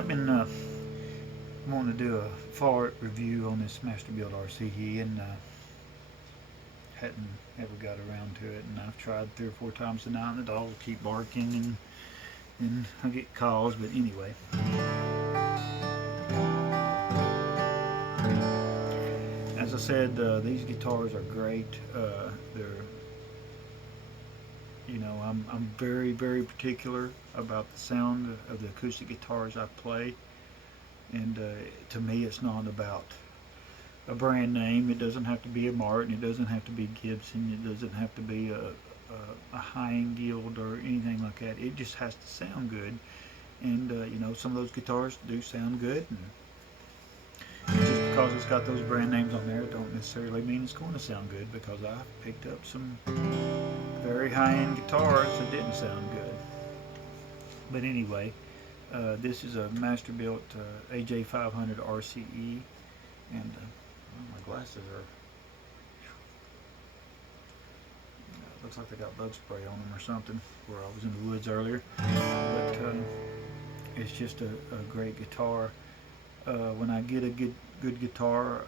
I've been wanting to do a follow-up review on this Masterbuit RCE and hadn't ever got around to it. And I've tried 3 or 4 times tonight, and the dogs keep barking, and I get calls. But anyway, as I said, these guitars are great. They're I'm very, very particular about the sound of the acoustic guitars I play, and to me, it's not about a brand name. It doesn't have to be a Martin. It doesn't have to be Gibson. It doesn't have to be a high-end Guild or anything like that. It just has to sound good, and some of those guitars do sound good. And just because it's got those brand names on there, it don't necessarily mean it's going to sound good, because I've picked up some very high-end guitars that didn't sound good. But anyway, this is a Masterbuit AJ500 RCE, and my glasses are, looks like they got bug spray on them or something, where I was in the woods earlier. But it's just a great guitar. When I get a good guitar,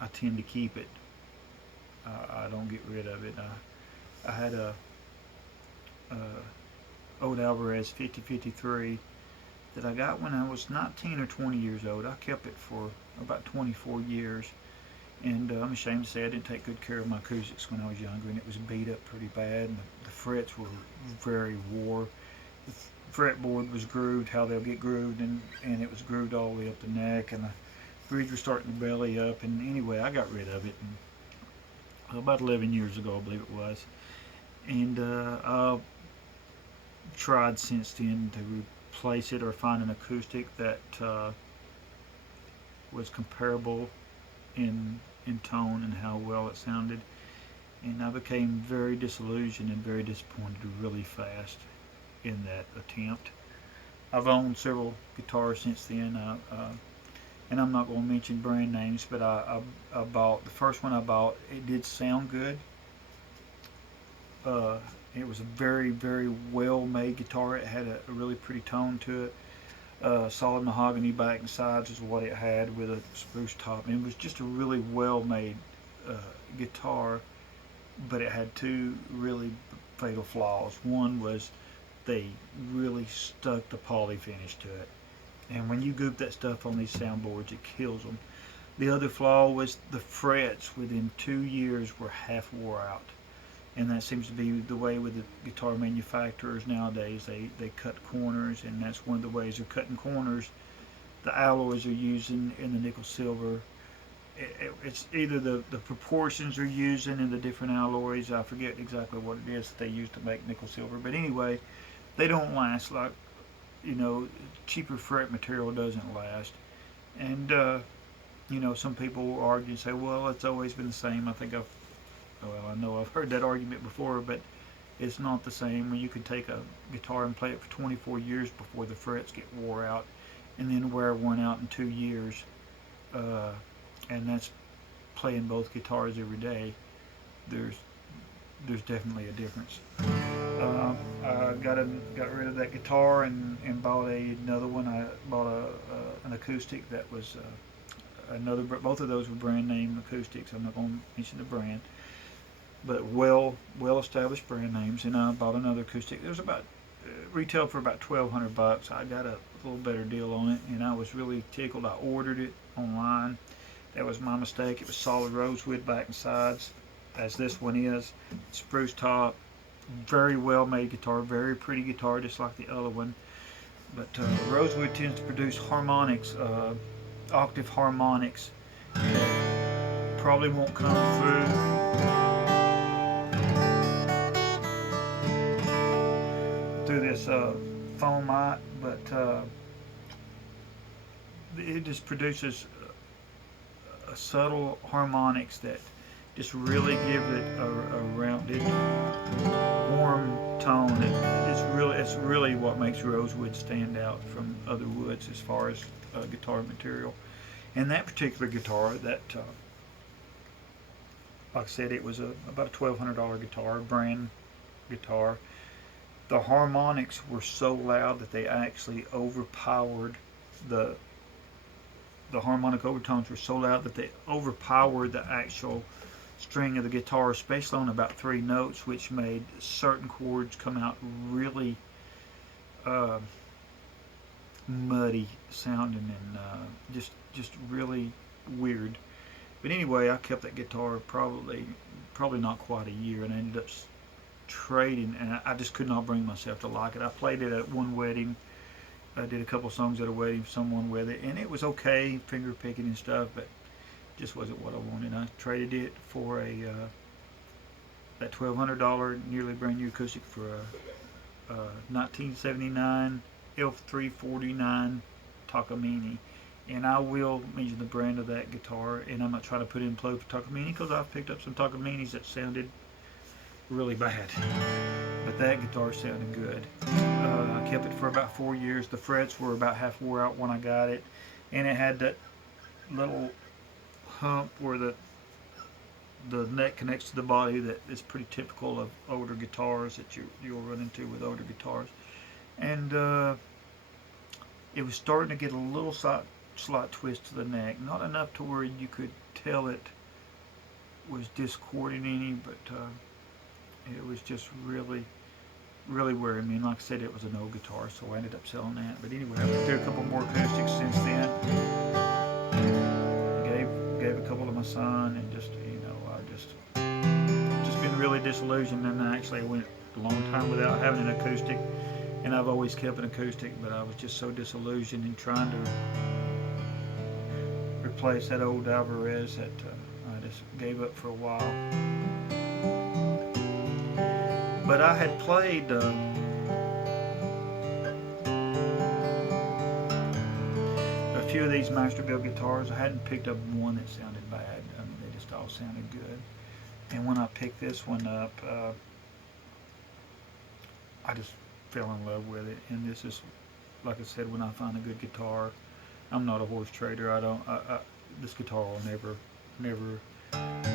I tend to keep it. I don't get rid of it. I had a old Alvarez 5053 that I got when I was 19 or 20 years old. I kept it for about 24 years, and I'm ashamed to say I didn't take good care of my acoustics when I was younger, and it was beat up pretty bad, and the frets were very wore. The fretboard was grooved how they'll get grooved, and it was grooved all the way up the neck, and the grooves were starting to belly up. And anyway, I got rid of it about 11 years ago, I believe it was. And I've tried since then to replace it or find an acoustic that was comparable in tone and how well it sounded. And I became very disillusioned and very disappointed really fast in that attempt. I've owned several guitars since then, and I'm not going to mention brand names, but I bought the first one I bought. It did sound good. It was a very, very well made guitar. It had a really pretty tone to it. Solid mahogany back and sides is what it had, with a spruce top. And it was just a really well made guitar, but it had two really fatal flaws. One was they really stuck the poly finish to it, and when you goop that stuff on these soundboards, it kills them. The other flaw was the frets within 2 years were half wore out. And that seems to be the way with the guitar manufacturers nowadays. They cut corners, and that's one of the ways they're cutting corners. The alloys they're using in the nickel silver, it's either the proportions they're using in the different alloys. I forget exactly what it is that they use to make nickel silver, but anyway, they don't last like, cheaper fret material doesn't last. And some people argue and say, well, it's always been the same. I know I've heard that argument before, but it's not the same. When you can take a guitar and play it for 24 years before the frets get wore out, and then wear one out in 2 years, and that's playing both guitars every day. There's definitely a difference. I got rid of that guitar and bought another one. I bought an acoustic that was another. Both of those were brand name acoustics. I'm not going to mention the brand, but well established brand names. And I bought another acoustic. It was about retailed for about $1,200. I got a little better deal on it, and I was really tickled. I ordered it online. That was my mistake. It was solid rosewood back and sides, as this one is. Spruce top. Very well made guitar. Very pretty guitar, just like the other one. But rosewood tends to produce harmonics, octave harmonics, that probably won't come through this foam mic, but it just produces a subtle harmonics that just really give it a rounded, warm tone. It's really what makes rosewood stand out from other woods as far as guitar material. And that particular guitar, like I said, it was about a $1,200 guitar, brand guitar. the harmonics were so loud that they actually overpowered the the harmonic overtones were so loud that they overpowered the actual string of the guitar, especially on about 3 notes, which made certain chords come out really uh, muddy sounding and just really weird. But anyway, I kept that guitar probably not quite a year, and I ended up trading, and I just could not bring myself to like it. I played it at one wedding. I did a couple songs at a wedding for someone with it, and it was okay, finger picking and stuff, but just wasn't what I wanted. I traded it for that $1,200 nearly brand new acoustic for a 1979 F349 Takamine. And I will mention the brand of that guitar, and I'm not trying to put in plug for Takamine because I've picked up some Takaminis that sounded really bad. But that guitar sounded good. I kept it for about 4 years. The frets were about half wore out when I got it, and it had that little hump where the neck connects to the body that is pretty typical of older guitars that you'll run into with older guitars. And it was starting to get a little slight twist to the neck, not enough to where you could tell it was discording any, but it was just really wearing me. And like I said, it was an old guitar, so I ended up selling that. But anyway, I put through a couple more acoustics since then. Gave a couple to my son, and just I just been really disillusioned. And actually, I went a long time without having an acoustic, and I've always kept an acoustic, but I was just so disillusioned in trying to replace that old Alvarez that I just gave up for a while. But I had played a few of these Masterbuit guitars. I hadn't picked up one that sounded bad. I mean, they just all sounded good. And when I picked this one up, I just fell in love with it. And this is, like I said, when I find a good guitar, I'm not a horse trader. This guitar will never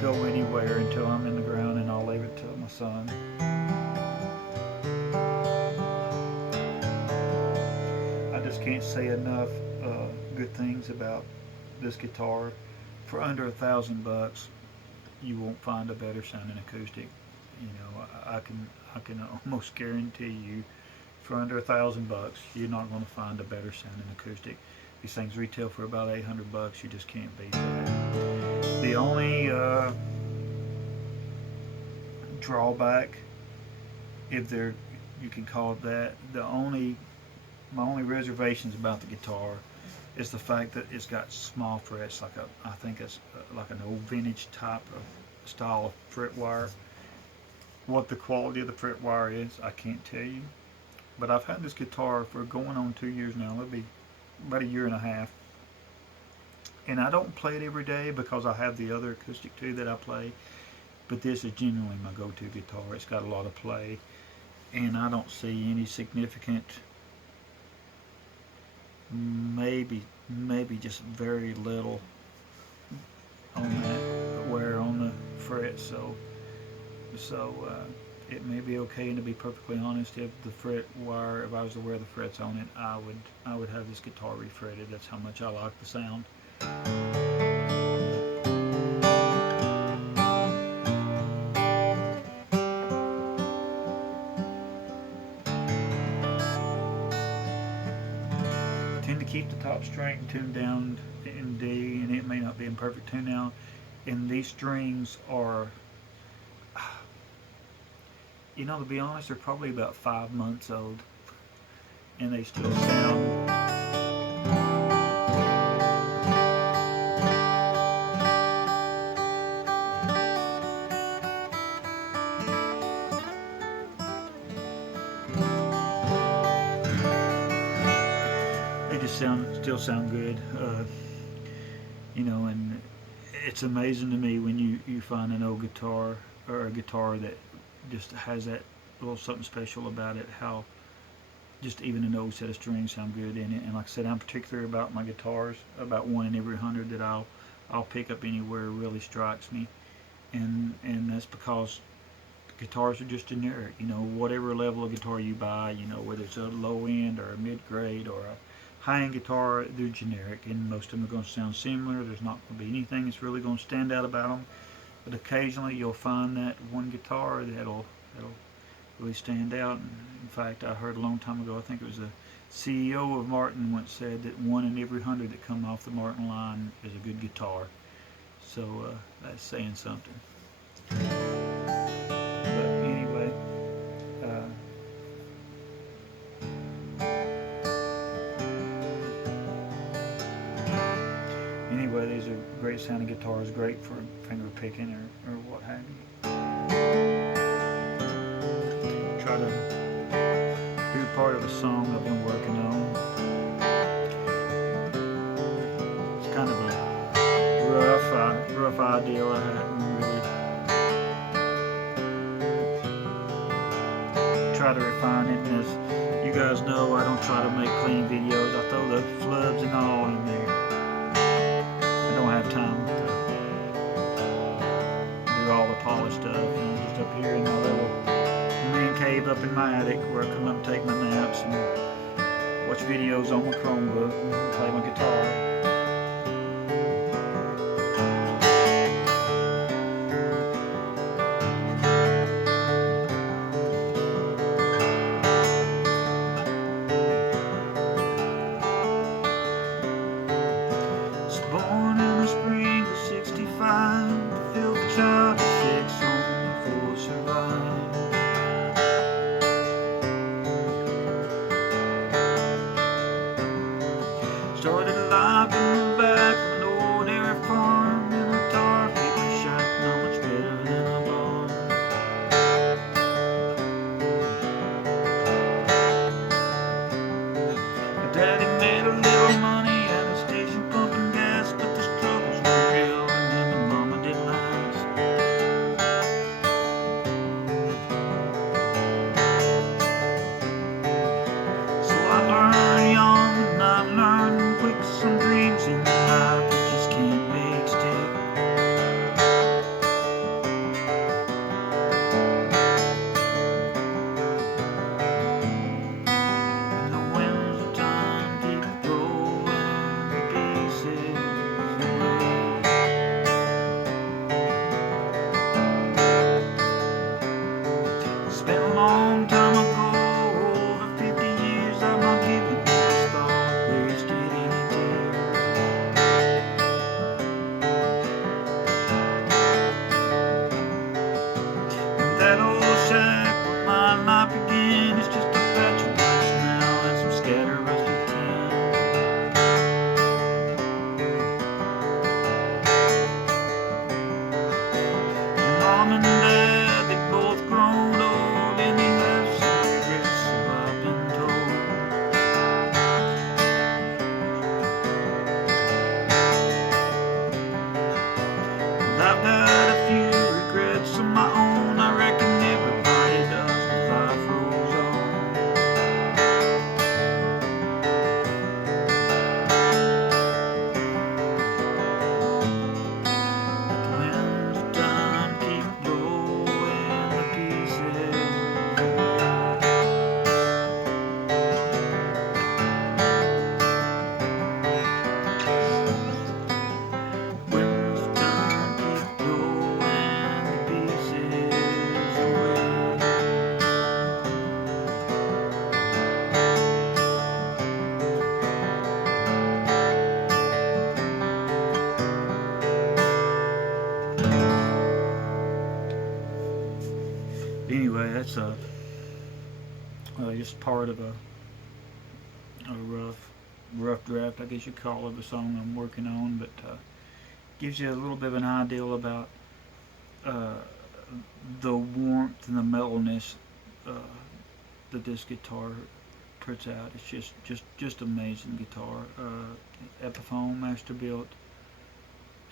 go anywhere until I'm in the ground, and I'll leave it to my son. I just can't say enough good things about this guitar. For under $1,000, you won't find a better sounding acoustic. You know, I can almost guarantee you, for under $1,000, you're not going to find a better sounding acoustic. These things retail for about $800. You just can't beat that. The only drawback, if you can call it that, my only reservations about the guitar is the fact that it's got small frets, I think it's like an old vintage type of style of fret wire. What the quality of the fret wire is, I can't tell you. But I've had this guitar for going on 2 years now. It'll be about a year and a half. And I don't play it every day because I have the other acoustic too that I play. But this is genuinely my go-to guitar. It's got a lot of play. And I don't see any significant, maybe just very little on that wear on the fret. So it may be okay. And to be perfectly honest, if I was to wear the frets on it, I would have this guitar refretted. That's how much I like the sound. Tend to keep the top string tuned down in D, and it may not be in perfect tune now. And these strings are, you know, to be honest, they're probably about 5 months old, and they still sound. They just still sound good, you know, and it's amazing to me when you find an old guitar or a guitar that just has that little something special about it, how just even an old set of strings sound good in it. And like I said, I'm particular about my guitars. About 1 in every 100 that I'll pick up anywhere really strikes me, and that's because guitars are just generic. You know, whatever level of guitar you buy, you know, whether it's a low end or a mid grade or a high end guitar, they're generic, and most of them are going to sound similar. There's not going to be anything that's really going to stand out about them. But occasionally you'll find that one guitar that'll really stand out. And in fact, I heard a long time ago, I think it was the CEO of Martin once said that 1 in every 100 that come off the Martin line is a good guitar. So that's saying something. But anyway, these are great sounding guitars, great for finger picking or what have you. Try to do part of a song I've been working on. It's kind of a rough idea I hadn't really try to refine it, and as you guys know, I don't try to make clean videos. I throw the flubs and all in there. I don't have time to do all the polished stuff. I'm just up here in my little man cave up in my attic where I come up and take my naps and watch videos on my Chromebook and play my guitar. Born in the spring of '65, filled the child of 6 only for survive. Started life in the back of an old dairy farm in a tar paper shack, not much better than a barn. My daddy made a little money at a station pumping gas, but the struggles were real, and him and Mama did last. So I learned young, and I learned quick, some dreams in life you just can't make stick. And the winds of time keep blowing the pieces away. Spent a long time ago, over 50 years, I'm not giving this thought wasted any tears. And that old shack where my life began is just a patch of rust now and some scattered rusty tin. Mom and Dad, they both grown old, and they have some regrets, so I've been told. And I've got a few regrets of my own. I reckon everybody does as life rolls on. But the winds of time keep blowing the pieces away. Winds of time keep blowing the pieces away. Anyway, that's just part of a rough draft, I guess you call it, the song I'm working on, but gives you a little bit of an idea about the warmth and the mellowness that this guitar puts out. It's just amazing guitar. Epiphone, Masterbuit,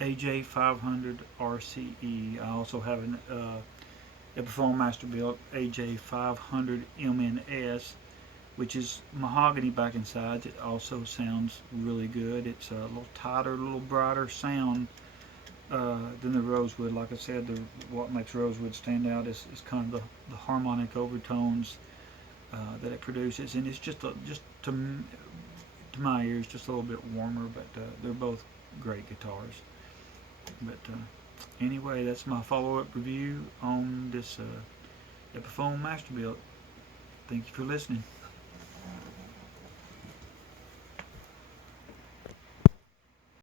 AJ500 RCE. I also have an Epiphone Masterbuit AJ500 MNS, which is mahogany back inside. It also sounds really good. It's a little tighter, a little brighter sound than the Rosewood. Like I said, what makes Rosewood stand out is kind of the harmonic overtones that it produces, and it's just to my ears just a little bit warmer. But they're both great guitars. But anyway, that's my follow-up review on this Epiphone Masterbuit. Thank you for listening.